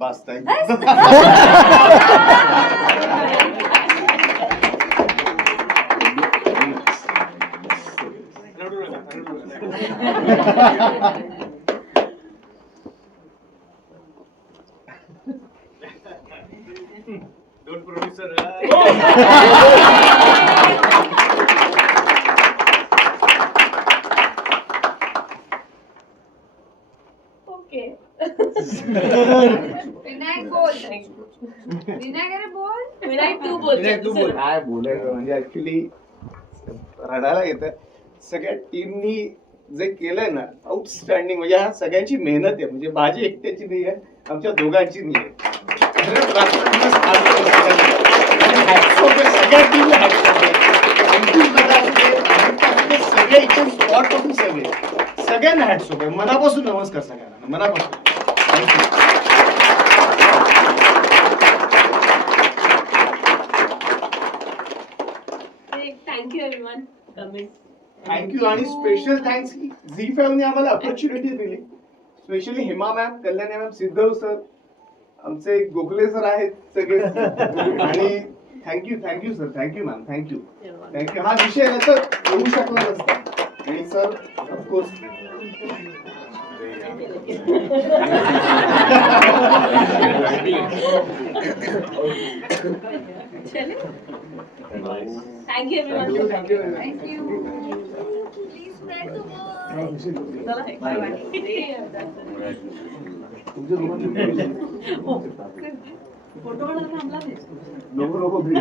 Bus thank you. Don't producer. Okay. Vinayak बोल. विनायक अरे बोल. विनायक तू बोल. काय बोलायचं म्हणजे ऍक्च्युली रडायला येतं. सगळ्या टीमनी जे केलंय ना आउटस्टँडिंग, म्हणजे हा सगळ्यांची मेहनत आहे, म्हणजे माझी एकट्याची नाही आहे, आमच्या दोघांची नाही आहे. सगळ्या टीमला सगळे इथून स्पॉट होते, सगळ्यांना हॅट्स ऑफ आहे. मनापासून नमस्कार सगळ्यांना, मनापासून. Thank you everyone coming. थँक्यू आणि स्पेशल थँक्स की झी फाईव्हने आम्हाला ऑपॉर्च्युनिटी दिली. Specially Hema ma'am, Kalyani ma'am, Siddhav sir, आमचे गोखले सर आहेत सगळे. आणि thank you sir, thank you ma'am, thank you. हा विषय नंतर होऊ शकला नसता. आणि sir of course thank you everyone. Thank you. Please spread the photo काढायला थांबला नाही. नको रोकडे